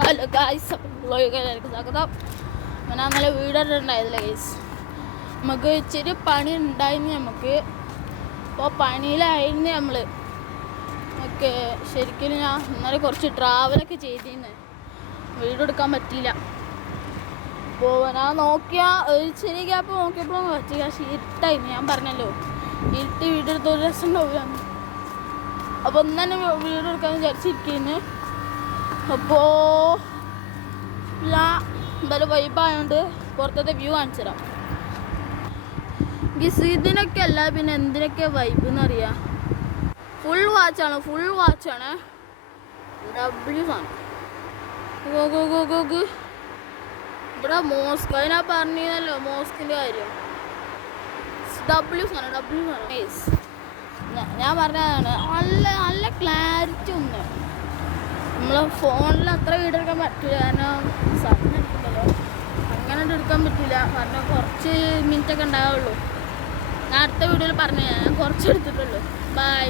Hello guys, എല്ലാവർക്കും സ്വാഗതം. ഞാൻ അങ്ങനെ വീടിട്ടുണ്ടായതില്ല ഗൈസ്. നമുക്ക് ഇച്ചിരി പണി ഉണ്ടായിരുന്നു. നമുക്ക് അപ്പോൾ പണിയിലായിരുന്നു നമ്മൾ. ഓക്കെ, ശരിക്കും ഞാൻ ഇന്നലെ കുറച്ച് ട്രാവലൊക്കെ ചെയ്തിരുന്നു. വീടെടുക്കാൻ പറ്റിയില്ല. അപ്പോൾ ഞാൻ ഒരു ചെറിയ ഗ്യാപ്പ് നോക്കിയപ്പോൾ പക്ഷേ ഇരുട്ടായിരുന്നു. ഞാൻ പറഞ്ഞല്ലോ, ഇരുട്ട് വീടെടുത്ത ഒരു രസം ഉണ്ടാവില്ല. അപ്പോൾ ഒന്ന് തന്നെ വീടെടുക്കാമെന്ന് വിചാരിച്ചിരിക്കുന്നു. അപ്പോൾ ഞാൻ എന്തായാലും വൈബായതുകൊണ്ട് പുറത്തത്തെ വ്യൂ കാണിച്ചു തരാം. ഇതിനൊക്കെ അല്ല, പിന്നെ എന്തിനൊക്കെ വൈബ് എന്നറിയാം. ഫുൾ വാച്ചാണ്. ഡബ്ല്യു സാധനം. ഇവിടെ മോസ്ക്, അതിനാ പറഞ്ഞല്ലോ മോസ്കിൻ്റെ കാര്യം. ഡബ്ല്യു സാധനം. ഞാൻ പറഞ്ഞതാണ്. നല്ല ക്ലാരിറ്റി ഉണ്ട്. നമ്മളെ ഫോണിൽ അത്ര വീഡിയോ എടുക്കാൻ പറ്റില്ല, കാരണം സൗണ്ട് എടുക്കുമല്ലോ. അങ്ങനെ എടുക്കാൻ പറ്റില്ല, കാരണം കുറച്ച് മിനിറ്റൊക്കെ ഉണ്ടാവുള്ളൂ. ഞാൻ അടുത്ത വീഡിയോയിൽ പറഞ്ഞു, ഞാൻ കുറച്ച് എടുത്തിട്ടുള്ളൂ. ബൈ.